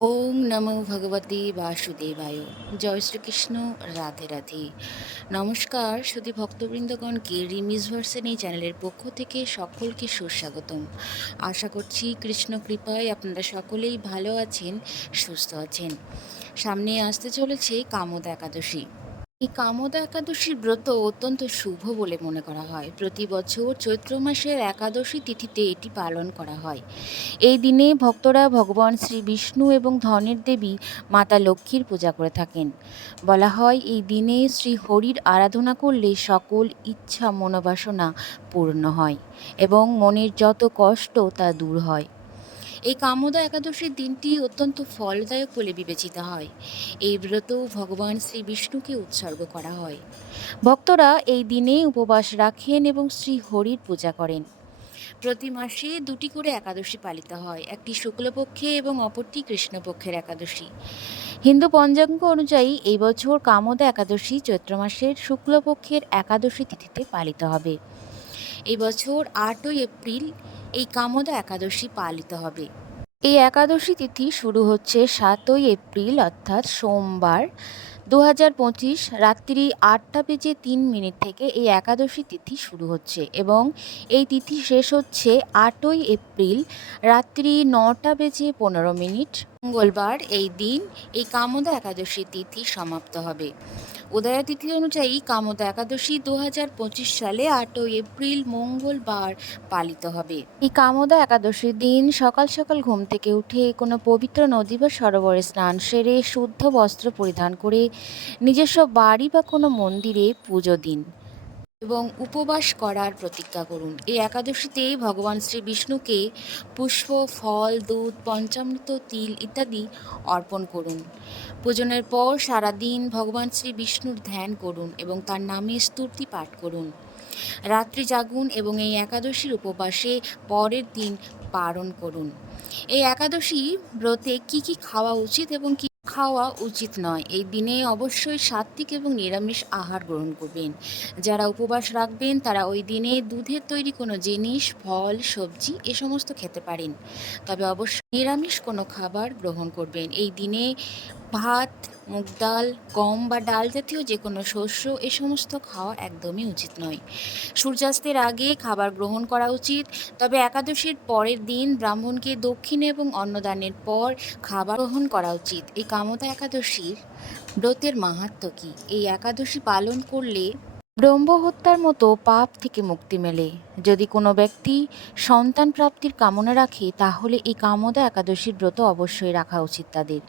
ওম নমো ভগবতী বাসুদেবায়। জয় শ্রীকৃষ্ণ, রাধে রাধে। নমস্কার, সুধী ভক্তবৃন্দগণকে রিমিজ ভার্সেন এই চ্যানেলের পক্ষ থেকে সকলকে সুস্বাগতম। আশা করছি কৃষ্ণ কৃপায় আপনারা সকলেই ভালো আছেন, সুস্থ আছেন। সামনে আসতে চলেছে কামদ একাদশী। এই কামদা একাদশীর ব্রত অত্যন্ত শুভ বলে মনে করা হয়। প্রতি বছর চৈত্র মাসের একাদশী তিথিতে এটি পালন করা হয়। এই দিনে ভক্তরা ভগবান শ্রী বিষ্ণু এবং ধনের দেবী মাতা লক্ষ্মীর পূজা করে থাকেন। বলা হয়, এই দিনে শ্রী হরির আরাধনা করলে সকল ইচ্ছা মনোবাসনা পূর্ণ হয় এবং মনের যত কষ্ট তা দূর হয়। এই কামদা একাদশীর দিনটি অত্যন্ত ফলদায়ক বলে বিবেচিত হয়। এই ব্রত ভগবান শ্রী বিষ্ণুকে উৎসর্গ করা হয়। ভক্তরা এই দিনে উপবাস রাখেন এবং শ্রী হরির পূজা করেন। প্রতি মাসে দুটি করে একাদশী পালিত হয়, একটি শুক্লপক্ষে এবং অপরটি কৃষ্ণপক্ষের একাদশী। হিন্দু পঞ্চাঙ্গ অনুযায়ী এই বছর কামদা একাদশী চৈত্র মাসের শুক্লপক্ষের একাদশী তিথিতে পালিত হবে। এই বছর আটই এপ্রিল এই কামদা একাদশী পালিত হবে। এই একাদশী তিথি শুরু হচ্ছে সাতই এপ্রিল, অর্থাৎ সোমবার। দু হাজার পঁচিশ রাত্রি আটটা বেজে তিন মিনিট থেকে এই একাদশী তিথি শুরু হচ্ছে এবং এই তিথি শেষ হচ্ছে আটই এপ্রিল রাত্রি নটা বেজে পনেরো মিনিট। মঙ্গলবার এই দিন এই কামদা একাদশী তিথি সমাপ্ত হবে। উদয়া তিথি অনুযায়ী কামদা একাদশী দু হাজার পঁচিশ সালে আটই এপ্রিল মঙ্গলবার পালিত হবে। এই কামদা একাদশীর দিন সকাল সকাল ঘুম থেকে উঠে কোনো পবিত্র নদী বা সরোবরে স্নান সেরে শুদ্ধ বস্ত্র পরিধান করে নিজস্ব বাড়ি বা কোনো মন্দিরে পুজো দিন। এবং উপবাস করার প্রতিজ্ঞা করুন। এই একাদশীতে ভগবান শ্রী বিষ্ণুকে পুষ্প, ফল, দুধ, পঞ্চামৃত, তিল ইত্যাদি অর্পণ করুন। পূজনের পর সারাদিন ভগবান শ্রী বিষ্ণুর ধ্যান করুন এবং তার নামে স্তুতি পাঠ করুন। রাত্রি জাগুন এবং এই একাদশীর উপবাসে পরের দিন পালন করুন। এই একাদশী ব্রতে কি কি খাওয়া উচিত এবং কি খাওয়া উচিত নয়। এই দিনে অবশ্যই সাত্বিক এবং নিরামিষ আহার গ্রহণ করবেন। যারা উপবাস রাখবেন, তারা ওই দিনে দুধের তৈরি কোনো জিনিস, ফল, সবজি এ সমস্ত খেতে পারেন। তবে অবশ্যই নিরামিষ কোনো খাবার গ্রহণ করবেন। এই দিনে ভাত মুগ ডাল, গম বা ডাল জাতীয় যে কোনো শস্য, এ সমস্ত খাওয়া একদমই উচিত নয়। সূর্যাস্তের আগে খাবার গ্রহণ করা উচিত, তবে একাদশীর পরের দিন ব্রাহ্মণকে দক্ষিণে এবং অন্নদানের পর খাবার গ্রহণ করা উচিত। এই কামতা একাদশীর ব্রতের মাহাত্ম কী? এই একাদশী পালন করলে ব্রহ্ম হত্যার মতো পাপ থেকে মুক্তি মেলে। যদি কোনো ব্যক্তি সন্তান প্রাপ্তির কামনা রাখে, তাহলে এই কামদা একাদশীর ব্রত অবশ্যই রাখা উচিত তাদের।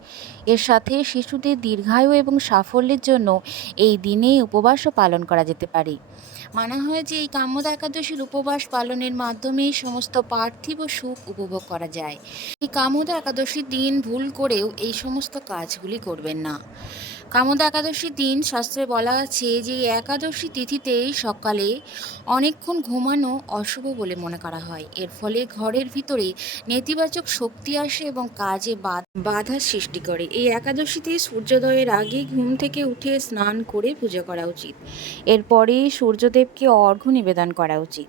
এর সাথে শিশুদের দীর্ঘায়ু এবং সাফল্যের জন্য এই দিনে উপবাসও পালন করা যেতে পারে। মানা হয় যে এই কামদা একাদশীর উপবাস পালনের মাধ্যমে সমস্ত পার্থিব সুখ উপভোগ করা যায়। এই কামদা একাদশীর দিন ভুল করেও এই সমস্ত কাজগুলি করবেন না। কামদা একাদশীর দিন শাস্ত্রে বলা আছে যে, একাদশী তিথিতেই সকালে অনেকক্ষণ ঘুমানো অশুভ বলে মনে করা হয়। এর ফলে ঘরের ভিতরে নেতিবাচক শক্তি আসে এবং কাজে বা- বাধার সৃষ্টি করে। এই একাদশীতে সূর্যোদয়ের আগে ঘুম থেকে উঠে স্নান করে পুজো করা উচিত। এরপরে সূর্যদেবকে অর্ঘ্য নিবেদন করা উচিত।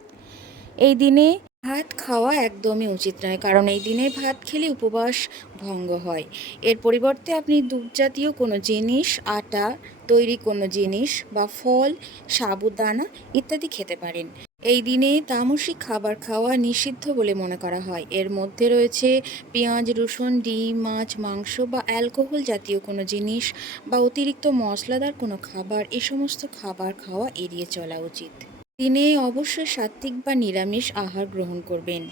এই দিনে ভাত খাওয়া একদমই উচিত নয়, কারণ এই দিনে ভাত খেলে উপবাস ভঙ্গ হয়। এর পরিবর্তে আপনি দুধ জাতীয় কোনো জিনিস, আটা তৈরি কোনো জিনিস বা ফল, সাবুদানা ইত্যাদি খেতে পারেন। এই দিনে তামসিক খাবার খাওয়া নিষিদ্ধ বলে মনে করা হয়। এর মধ্যে রয়েছে পেঁয়াজ, রসুন, ডিম, মাছ, মাংস বা অ্যালকোহল জাতীয় কোনো জিনিস বা অতিরিক্ত মশলাদার কোনো খাবার। এ সমস্ত খাবার খাওয়া এড়িয়ে চলা উচিত। দিনে অবশ্যই সাত্ত্বিক বা নিরামিষ আহার গ্রহণ করবেন।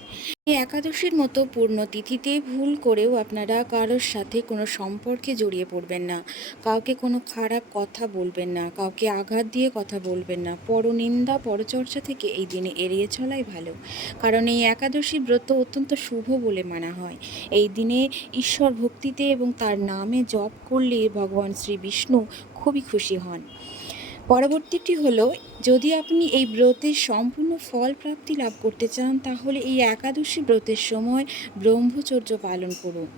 একাদশীর মতো পূর্ণ তিথিতে ভুল করেও আপনারা কারোর সাথে কোনো সম্পর্কে জড়িয়ে পড়বেন না। কাউকে কোনো খারাপ কথা বলবেন না, কাউকে আঘাত দিয়ে কথা বলবেন না। পরনিন্দা, পরচর্চা থেকে এই দিনে এড়িয়ে চলাই ভালো। কারণ এই একাদশী ব্রত অত্যন্ত শুভ বলে মানা হয়। এই দিনে ঈশ্বর ভক্তিতে এবং তার নামে জপ করলে ভগবান শ্রী বিষ্ণু খুবই খুশি হন। পরবর্তীটি হলো, যদি আপনি এই ব্রতের সম্পূর্ণ ফল প্রাপ্তি লাভ করতে চান, তাহলে এই একাদশী ব্রতের সময় ব্রহ্মচর্য পালন করুন।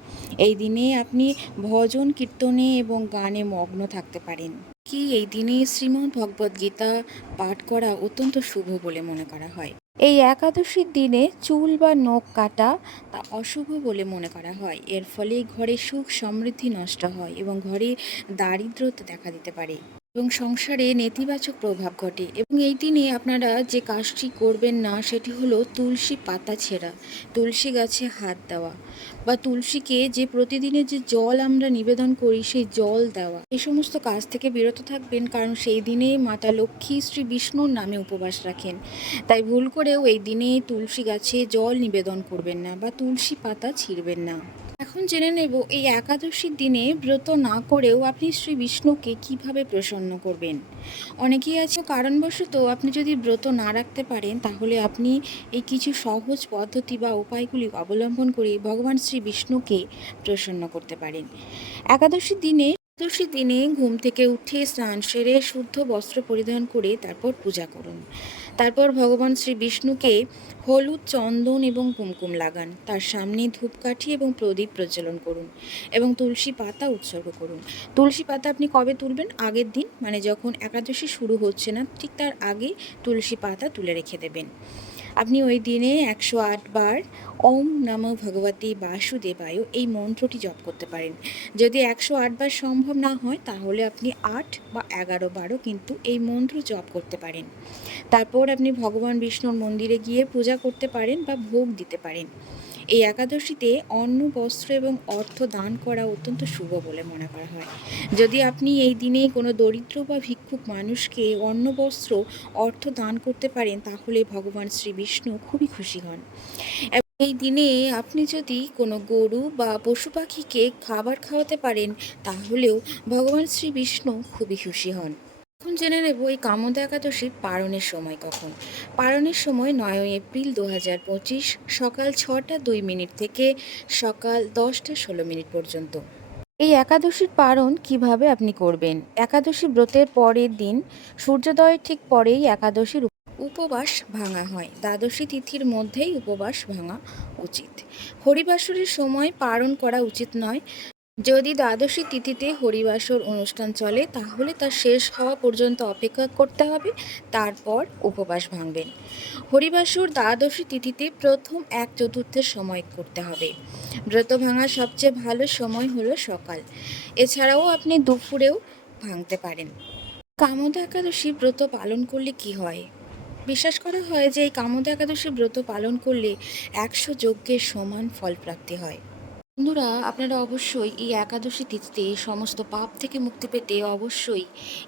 এই দিনে আপনি ভজন, কীর্তনে এবং গানে মগ্ন থাকতে পারেন। কি এই দিনে শ্রীমদ্ ভগবদ্ গীতা পাঠ করা অত্যন্ত শুভ বলে মনে করা হয়। এই একাদশীর দিনে চুল বা নখ কাটা তা অশুভ বলে মনে করা হয়। এর ফলে ঘরে সুখ সমৃদ্ধি নষ্ট হয় এবং ঘরে দারিদ্রতা দেখা দিতে পারে। এবং সংসারে নেতিবাচক প্রভাব ঘটে। এবং এই দিনে আপনারা যে কাজটি করবেন না, সেটি হলো তুলসী পাতা ছেঁড়া। তুলসী গাছে হাত দেওয়া বা তুলসীকে যে প্রতিদিনের যে জল আমরা নিবেদন করি, সেই জল দেওয়া। এই সমস্ত কাজ থেকে বিরত থাকবেন, কারণ সেই দিনে মাতা লক্ষ্মী শ্রী বিষ্ণুর নামে উপবাস রাখেন। তাই ভুল করেও এই দিনে তুলসী গাছে জল নিবেদন করবেন না বা তুলসী পাতা ছিঁড়বেন না। এখন জেনে নেব, এই একাদশীর দিনে ব্রত না করেও আপনি শ্রী বিষ্ণুকে কীভাবে প্রসন্ন করবেন? অনেকেই আছে কারণবশত আপনি যদি ব্রত না রাখতে পারেন, তাহলে আপনি এই কিছু সহজ পদ্ধতি বা উপায়গুলি অবলম্বন করে ভগবান শ্রী বিষ্ণুকে প্রসন্ন করতে পারেন। একাদশীর দিনে একাদশীর দিনে ঘুম থেকে উঠে স্নান সেরে শুদ্ধ বস্ত্র পরিধান করে তারপর পূজা করুন। তারপর ভগবান শ্রী বিষ্ণুকে হলুদ চন্দন এবং কুমকুম লাগান। তার সামনে ধূপকাঠি এবং প্রদীপ প্রজ্বলন করুন এবং তুলসী পাতা উৎসর্গ করুন। তুলসী পাতা আপনি কবে তুলবেন? আগের দিন মানে যখন একাদশী শুরু হচ্ছে না, ঠিক তার আগে তুলসী পাতা তুলে রেখে দেবেন। আপনি ওই দিনে একশো আটবার ওম নম ভগবতী বাসুদেবায়ু এই মন্ত্রটি জপ করতে পারেন। যদি একশো আটবার সম্ভব না হয়, তাহলে আপনি আট বা এগারো বারও কিন্তু এই মন্ত্র জপ করতে পারেন। তারপর আপনি ভগবান বিষ্ণুর মন্দিরে গিয়ে পূজা করতে পারেন বা ভোগ দিতে পারেন। এই একাদশীতে অন্ন, বস্ত্র এবং অর্থ দান করা অত্যন্ত শুভ বলে মনে করা হয়। যদি আপনি এই দিনে কোনো দরিদ্র বা ভিক্ষুক মানুষকে অন্ন, বস্ত্র, অর্থ দান করতে পারেন, তাহলে ভগবান শ্রী বিষ্ণু খুবই খুশি হন। এই দিনে আপনি যদি কোনো গরু বা পশু পাখিকে খাবার খাওয়াতে পারেন, তাহলেও ভগবান শ্রী বিষ্ণু খুবই খুশি হন। এখন জেনে নেব এই কামদা একাদশী পারণের সময় কখন। পারণের সময় নয়ই এপ্রিল দু হাজার পঁচিশ সকাল ছটা দুই মিনিট থেকে সকাল দশটা ষোলো মিনিট পর্যন্ত। এই একাদশীর পারণ কীভাবে আপনি করবেন? একাদশী ব্রতের পরের দিন সূর্যোদয়ের ঠিক পরেই একাদশীর উপবাস ভাঙা হয়। দ্বাদশী তিথির মধ্যেই উপবাস ভাঙা উচিত। হরিবাসরের সময় পালন করা উচিত নয়। যদি দ্বাদশী তিথিতে হরিবাসর অনুষ্ঠান চলে, তাহলে তা শেষ হওয়া পর্যন্ত অপেক্ষা করতে হবে, তারপর উপবাস ভাঙবেন। হরিবাসর দ্বাদশী তিথিতে প্রথম এক চতুর্থের সময় করতে হবে। ব্রত ভাঙার সবচেয়ে ভালো সময় হলো সকাল। এছাড়াও আপনি দুপুরেও ভাঙতে পারেন। কামদা একাদশী ব্রত পালন করলে কি হয়? বিশ্বাস করা হয় যে এই কামদা একাদশী ব্রত পালন করলে একশো যজ্ঞের সমান ফল প্রাপ্তি হয়। বন্ধুরা, আপনারা অবশ্যই এই একাদশী তিথিতে সমস্ত পাপ থেকে মুক্তি পেতে অবশ্যই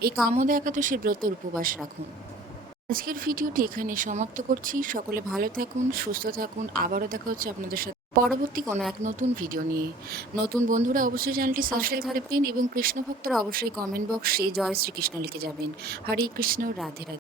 এই কামদা একাদশীর ব্রত উপবাস রাখুন। আজকের ভিডিওটি এখানে সমাপ্ত করছি। সকলে ভালো থাকুন, সুস্থ থাকুন। আবারও দেখা হচ্ছে আপনাদের সাথে পরবর্তী কোনো এক নতুন ভিডিও নিয়ে। নতুন বন্ধুরা অবশ্যই চ্যানেলটি সাবস্ক্রাইব করবেন এবং কৃষ্ণ ভক্তরা অবশ্যই কমেন্ট বক্সে জয় শ্রীকৃষ্ণ লিখে যাবেন। হরে কৃষ্ণ, রাধে রাধে।